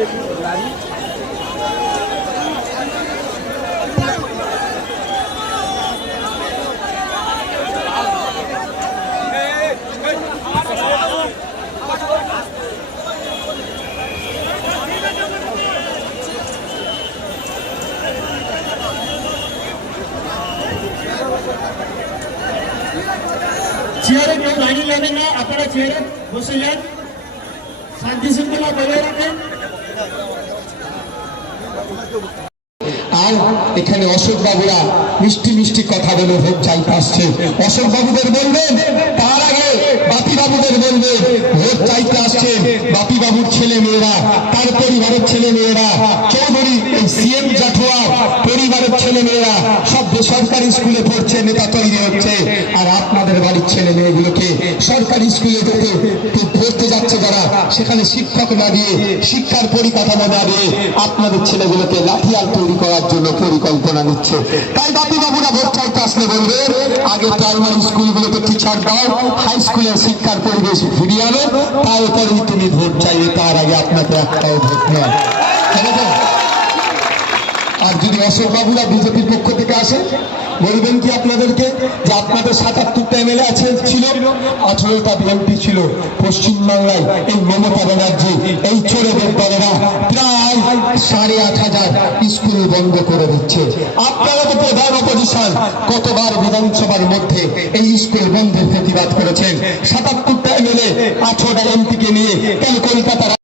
चेहरे को गाड़ी लेने में अपना चेहरे मुसैन शांति सिंह को रखें। আর এখানে অশোক বাবুরা মিষ্টি মিষ্টি কথা বলে ভোট চাইতে আসছে অশোক বাবুদের বলবেন তার আগে বাপি বাবুদের বলবেন ভোট চাইতে আসছেন বাপি বাবুর ছেলে মেয়েরা, তার পরিবারের ছেলে মেয়েরা, চৌধুরী, এই সিএম জাঠুয়া পরিবারের ছেলে মেয়েরা, সব বেসরকারি স্কুলে পড়ছে, নেতা তৈরি হচ্ছে, আর আপনাদের বাড়ির ছেলে মেয়েগুলোকে সরকারি স্কুলে যেতে তো পড়তে যাচ্ছে যারা, সেখানে শিক্ষক না দিয়ে, শিক্ষার পরিকাঠামো না দিয়ে আপনাদের ছেলেগুলোকে লাঠিয়াল তৈরি করার জন্য পরিকল্পনা নিচ্ছে তাই বাপি বাবুরা ভোট চাইতে আসলে বলবে, আগে প্রাইমারি স্কুলগুলোতে টিচার দাও হাই স্কুলের শিক্ষার পরিবেশ ফিরিয়ে আনো, তারপরেই তুমি ভোট চাইবে, তার আগে আপনাকে একটাও ভোট নয়? আর যদি অশোক বাবুরা বিজেপির পক্ষ থেকে আসে বলবেন কি আপনাদেরকে যে আপনাদের সাতাত্তরটা এমএলএ আছে, ছিল? আঠারোটা বিএমপি ছিল পশ্চিমবাংলায় এই মমতা ব্যানার্জি, এই চোরেদের দলেরা প্রায় সাড়ে আট হাজার স্কুল বন্ধ করে দিচ্ছে। আপনারা তো প্রধান অপোজিশন কতবার বিধানসভার মধ্যে এই স্কুল বন্ধের প্রতিবাদ করেছেন? সাতাত্তরটা এমএলএ আঠারোটা এমপিকে নিয়ে কেন কলকাতার